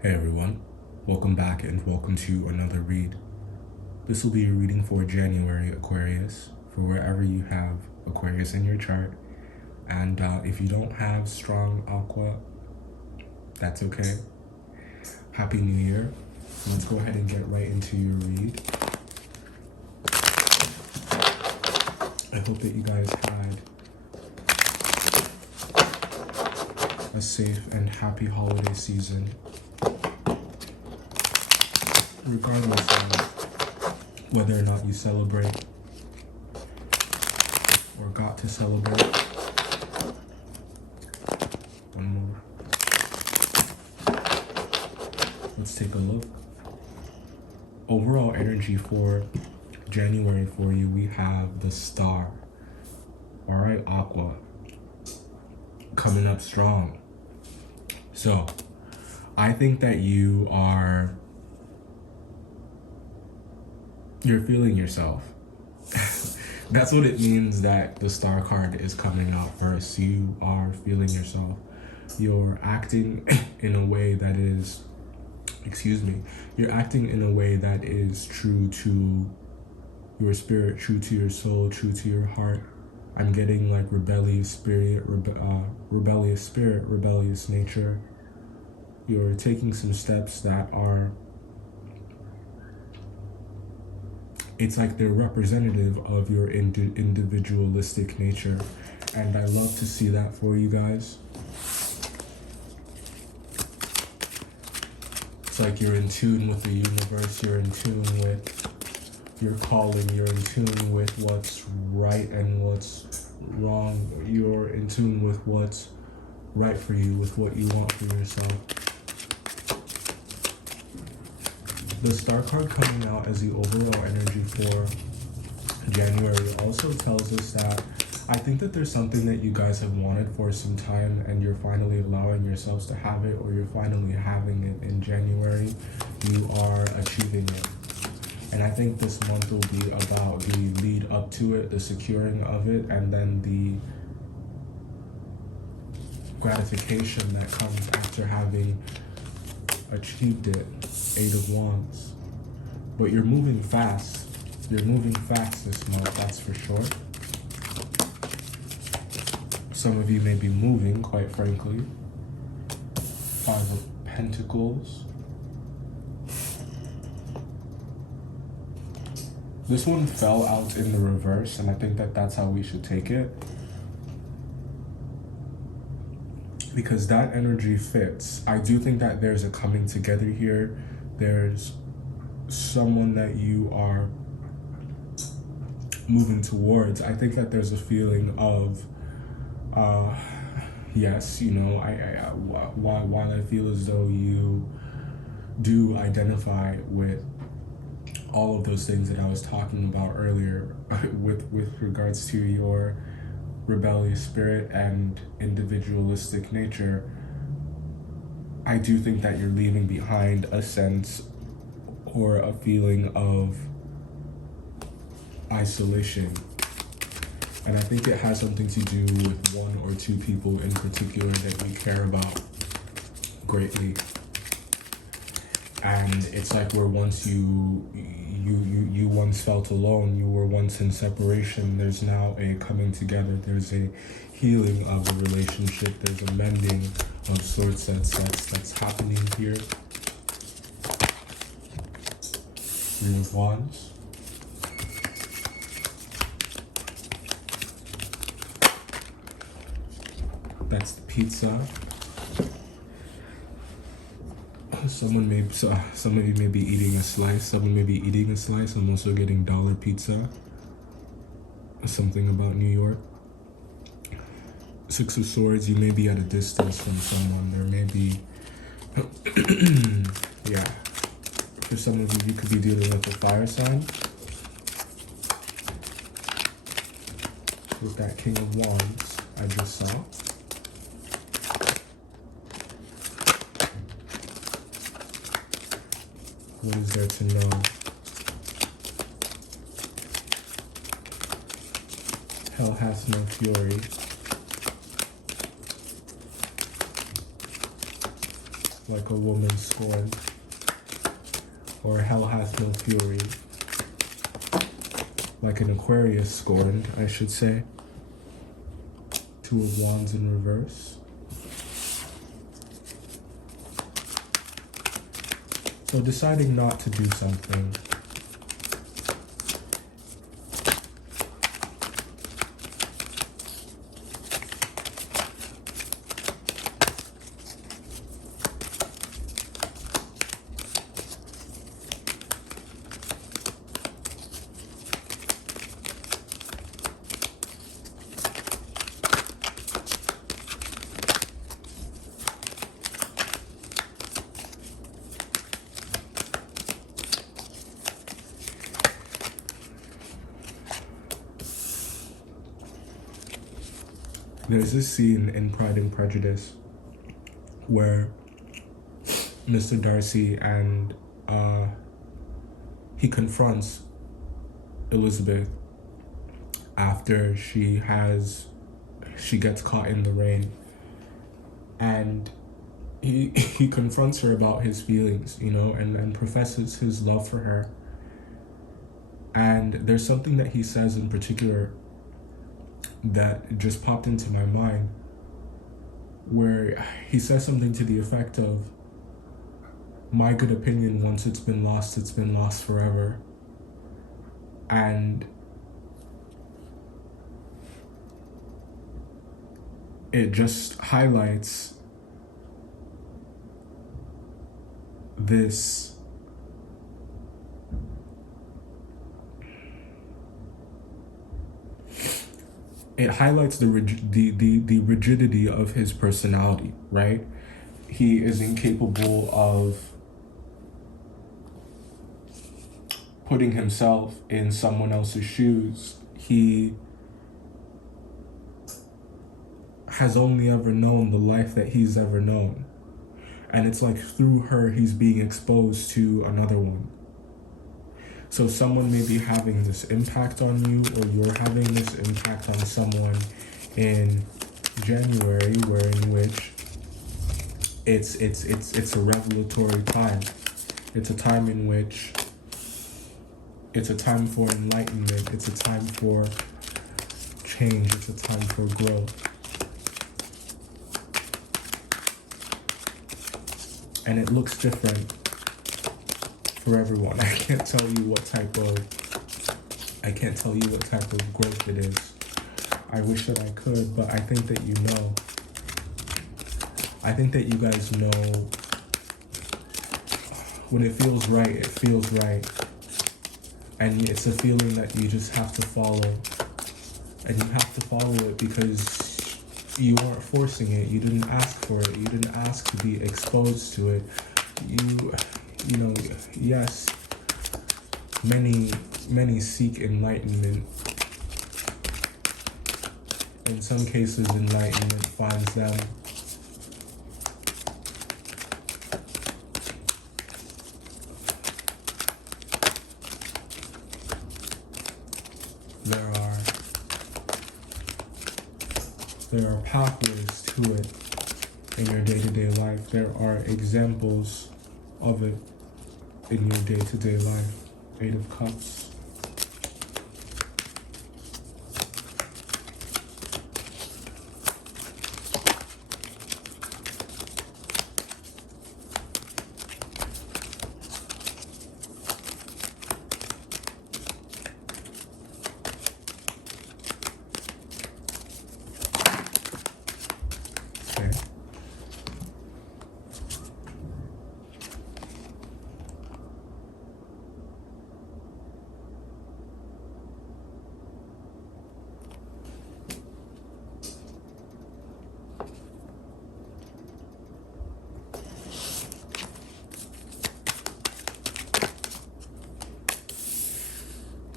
Hey everyone, welcome back and welcome to another read. This will be a reading for January Aquarius, for wherever you have Aquarius in your chart. And if you don't have strong Aqua, that's okay. Happy New Year. Let's go ahead and get right into your read. I hope that you guys had a safe and happy holiday season, regardless of whether or not you celebrate or got to celebrate. One more. Let's take a look. Overall energy for January for you, we have the Star. All right, Aqua, coming up strong. So I think that you're feeling yourself. That's what it means that the Star card is coming out first. You are feeling yourself. You're acting in a way that is, you're acting in a way that is true to your spirit, true to your soul, true to your heart. I'm getting like rebellious spirit, rebellious nature. You're taking some steps that are, it's like they're representative of your individualistic nature. And I love to see that for you guys. It's like you're in tune with the universe, you're in tune with your calling, you're in tune with what's right and what's wrong. You're in tune with what's right for you, with what you want for yourself. The Star card coming out as the overall energy for January also tells us that I think that there's something that you guys have wanted for some time and you're finally allowing yourselves to have it, or you're finally having it in January. You are achieving it. And I think this month will be about the lead up to it, the securing of it, and then the gratification that comes after having achieved it. 8 of Wands. But you're moving fast. You're moving fast this month, that's for sure. Some of you may be moving, quite frankly. 5 of Pentacles. This one fell out in the reverse, and I think that that's how we should take it. Because that energy fits. I do think that there's a coming together here. There's someone that you are moving towards. I think that there's a feeling of, yes, you know, while I feel as though you do identify with all of those things that I was talking about earlier with regards to your rebellious spirit and individualistic nature, I do think that you're leaving behind a sense or a feeling of isolation. And I think it has something to do with 1 or 2 people in particular that you care about greatly. And it's like where once you once felt alone, you were once in separation, there's now a coming together, there's a healing of the relationship, there's a mending of sorts that's happening here. 3 of Wands. That's the pizza. Some of you may be eating a slice. Someone may be eating a slice. I'm also getting dollar pizza. Something about New York. 6 of Swords. You may be at a distance from someone. There may be, yeah. For some of you, you could be dealing with a fire sign. With that King of Wands I just saw. What is there to know? Hell hath no fury. like a woman scorned, or hell hath no fury, like an Aquarius scorned, I should say. Two of Wands in reverse. So deciding not to do something. There's this scene in Pride and Prejudice where Mr. Darcy and he confronts Elizabeth after she gets caught in the rain, and he confronts her about his feelings, you know, and professes his love for her. And there's something that he says in particular that just popped into my mind, where he says something to the effect of, my good opinion, once it's been lost forever. And it just highlights this the rigidity of his personality, right? He is incapable of putting himself in someone else's shoes. He has only ever known the life that he's ever known. And it's like through her, he's being exposed to another one. So someone may be having this impact on you, or you're having this impact on someone in January, in which it's a revelatory time. It's a time in which it's a time for enlightenment. It's a time for change. It's a time for growth. And it looks different for everyone. I can't tell you what type of growth it is. I wish that I could, but I think that you know. I think that you guys know when it feels right, it feels right. And it's a feeling that you just have to follow. And you have to follow it because you aren't forcing it. You didn't ask for it. You didn't ask to be exposed to it. You know, yes, many seek enlightenment. In some cases, enlightenment finds them. There are pathways to it in your day-to-day life. There are examples of it in your day-to-day life. 8 of Cups.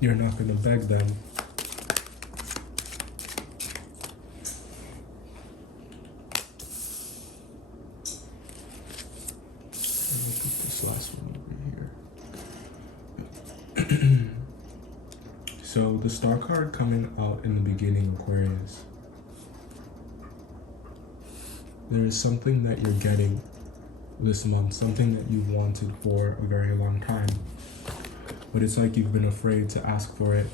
You're not going to beg them. Let me put this last one over here. So the Star card coming out in the beginning, Aquarius. There is something that you're getting this month, something that you've wanted for a very long time. But it's like you've been afraid to ask for it.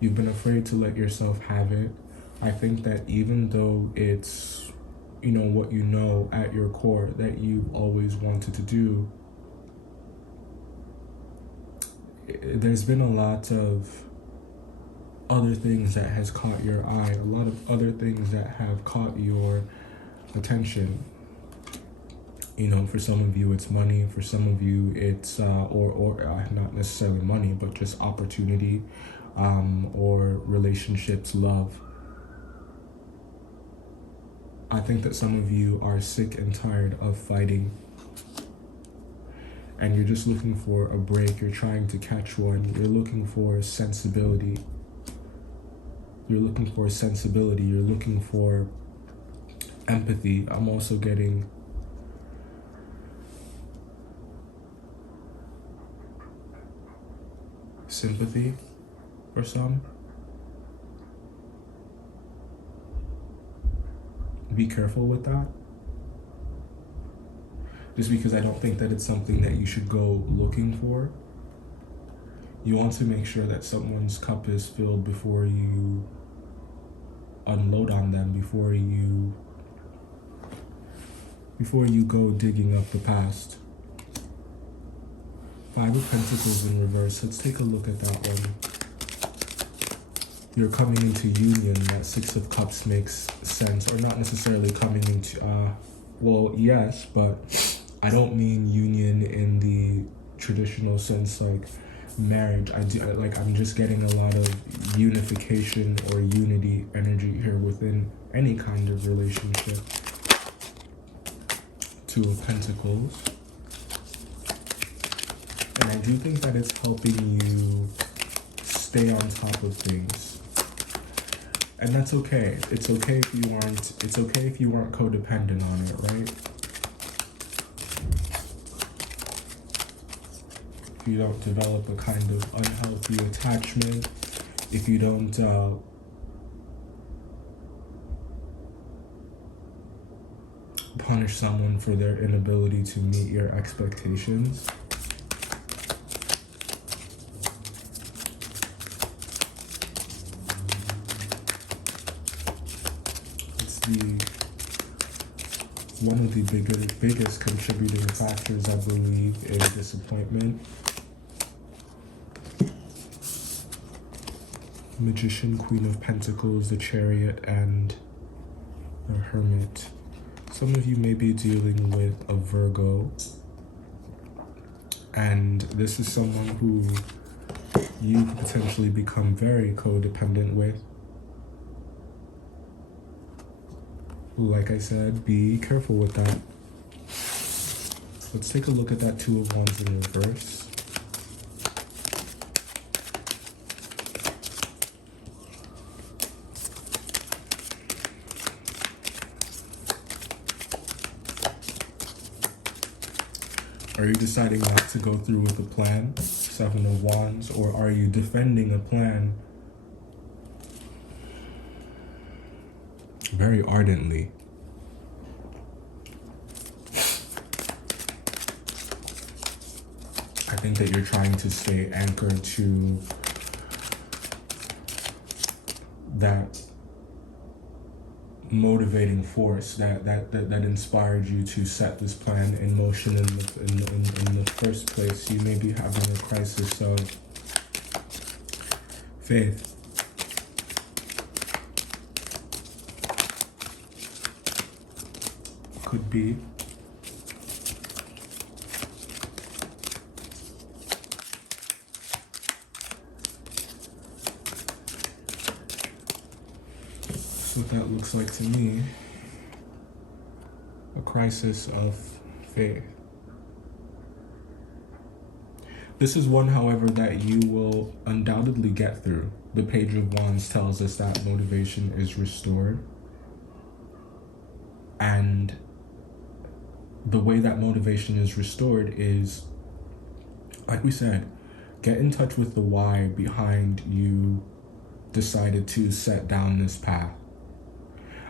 You've been afraid to let yourself have it. I think that even though it's, you know, what you know at your core that you've always wanted to do, there's been a lot of other things that has caught your eye, a lot of other things that have caught your attention. You know, for some of you it's money, for some of you it's not necessarily money, but just opportunity, or relationships, love. I think that some of you are sick and tired of fighting, and you're just looking for a break. You're trying to catch one. You're looking for sensibility. You're looking for sensibility. You're looking for empathy. I'm also getting sympathy for some. Be careful with that. Just because I don't think that it's something that you should go looking for. You want to make sure that someone's cup is filled before you unload on them, before you go digging up the past. Five of Pentacles in reverse. Let's take a look at that one. You're coming into union. That Six of Cups makes sense. Or not necessarily coming into, well, yes, but I don't mean union in the traditional sense like marriage. I'm just getting a lot of unification or unity energy here within any kind of relationship. Two of Pentacles. And I do think that it's helping you stay on top of things. And that's okay. It's okay if you aren't codependent on it, right? If you don't develop a kind of unhealthy attachment, if you don't punish someone for their inability to meet your expectations. One of the biggest contributing factors, I believe, is disappointment. Magician, Queen of Pentacles, the Chariot, and the Hermit. Some of you may be dealing with a Virgo, and this is someone who you could potentially become very codependent with. Like I said, be careful with that. Let's take a look at that Two of Wands in reverse. Are you deciding not to go through with the plan? Seven of Wands. Or are you defending a plan very ardently? I think that you're trying to stay anchored to that motivating force that inspired you to set this plan in motion in the first place. You may be having a crisis of faith. Could be. That's what that looks like to me. A crisis of faith. This is one, however, that you will undoubtedly get through. The Page of Wands tells us that motivation is restored. And the way that motivation is restored is, like we said, get in touch with the why behind you decided to set down this path.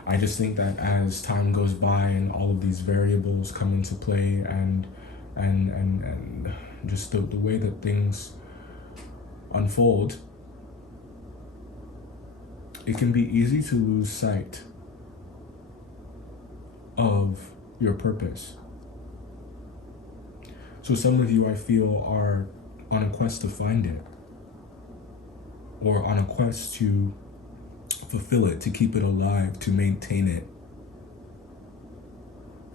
I just think that as time goes by and all of these variables come into play, and just the way that things unfold, it can be easy to lose sight of your purpose. So some of you, I feel, are on a quest to find it, or on a quest to fulfill it, to keep it alive, to maintain it.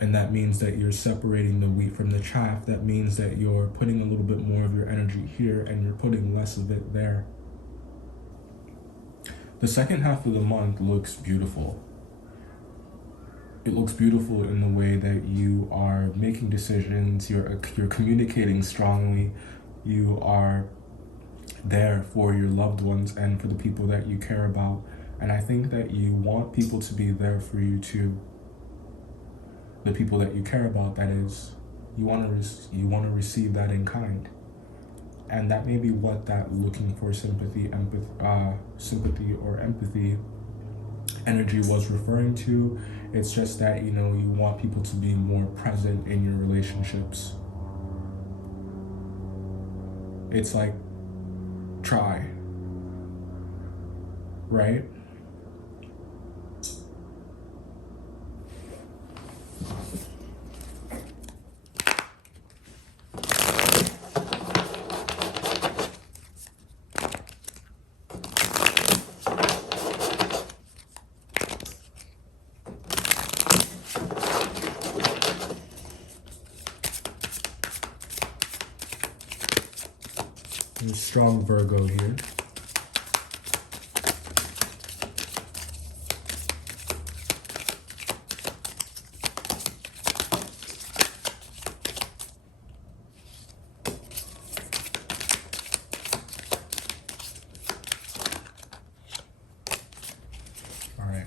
And that means that you're separating the wheat from the chaff. That means that you're putting a little bit more of your energy here and you're putting less of it there. The second half of the month looks beautiful. It looks beautiful in the way that you are making decisions, you're communicating strongly, you are there for your loved ones and for the people that you care about. And I think that you want people to be there for you too. The people that you care about, that is, you want to receive that in kind. And that may be what that looking for sympathy or empathy energy was referring to. It's just that, you know, you want people to be more present in your relationships. It's like, try, right? There's strong Virgo here. All right.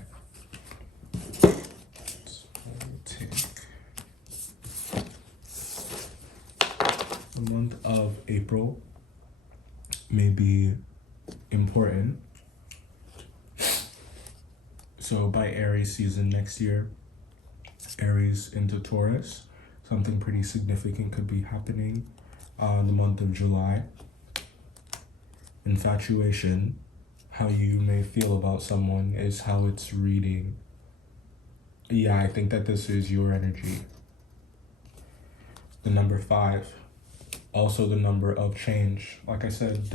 So we'll take the month of April. May be important. So by Aries season next year, Aries into Taurus, something pretty significant could be happening the month of July. Infatuation, how you may feel about someone is how it's reading. Yeah, I think that this is your energy. The number 5. Also the number of change. Like I said,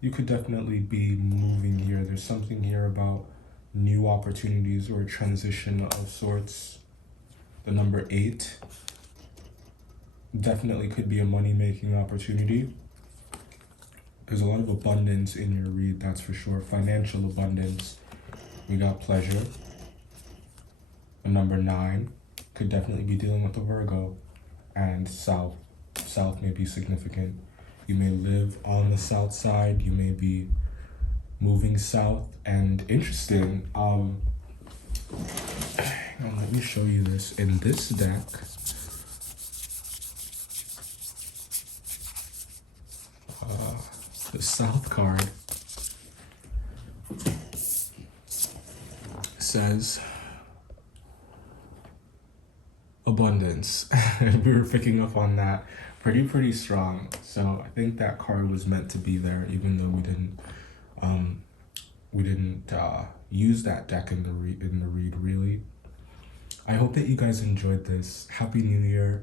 you could definitely be moving here. There's something here about new opportunities or transition of sorts. The number 8 definitely could be a money-making opportunity. There's a lot of abundance in your read, that's for sure. Financial abundance. We got pleasure. The number 9 could definitely be dealing with the Virgo. And South. South may be significant. You may live on the south side. You may be moving south. And interesting, let me show you this. In this deck, the South card says abundance. We were picking up on that pretty strong. So I think that card was meant to be there, even though we didn't use that deck in the read really. I hope that you guys enjoyed this. Happy New Year.